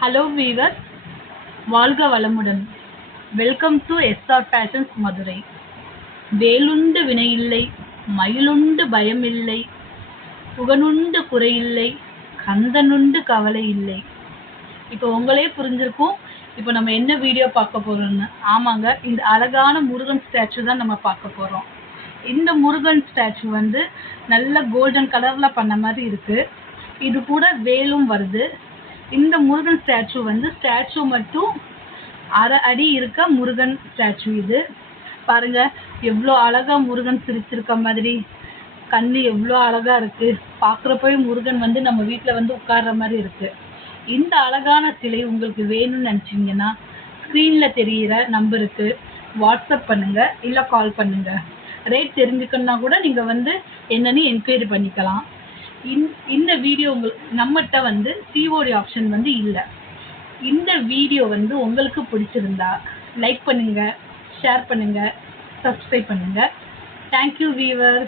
Hello viewer வாழ்க வளமுடன். Welcome to SR fashions Madurai வேலுண்டு வினையில்லை மயிலுண்டு பயமில்லை புகனுண்டு குறையில்லை கந்தனுண்டு கவலை இல்லை இப்போ உங்களே புரிஞ்சிருக்கும் இப்போ நம்ம என்ன வீடியோ பார்க்க போகிறோம்னு ஆமாங்க இந்த அழகான முருகன் ஸ்டாச்சு தான் நம்ம பார்க்க போகிறோம் இந்த முருகன் ஸ்டாச்சு வந்து நல்ல கோல்டன் கலரில் பண்ண மாதிரி இருக்குது இது கூட வேலும் வருது. இந்த முருகன் ஸ்டாச்சு வந்து ஸ்டாச்சு மட்டும் அரை அடி இருக்க முருகன் ஸ்டாச்சு இது. பாருங்க எவ்வளோ அழகா முருகன் சிரிச்சிருக்க மாதிரி. கண்ணு எவ்வளோ அழகா இருக்கு. பார்க்குறப்பவே முருகன் வந்து நம்ம வீட்டில் வந்து உட்கார்ற மாதிரி இருக்கு. இந்த அழகான சிலை உங்களுக்கு வேணும்னு நினச்சிங்கன்னா ஸ்க்ரீனில் தெரிகிற நம்பருக்கு வாட்ஸ்அப் பண்ணுங்க இல்லை கால் பண்ணுங்க. ரேட் தெரிஞ்சுக்கணுன்னா கூட நீங்கள் வந்து என்னன்னு என்கொயரி பண்ணிக்கலாம். இந்த வீடியோ உங்களுக்கு நம்மகிட்ட வந்து சிஓடி ஆப்ஷன் வந்து இல்லை. இந்த வீடியோ வந்து உங்களுக்கு பிடிச்சிருந்தா லைக் பண்ணுங்க ஷேர் பண்ணுங்க சப்ஸ்கிரைப் பண்ணுங்க. Thank you viewer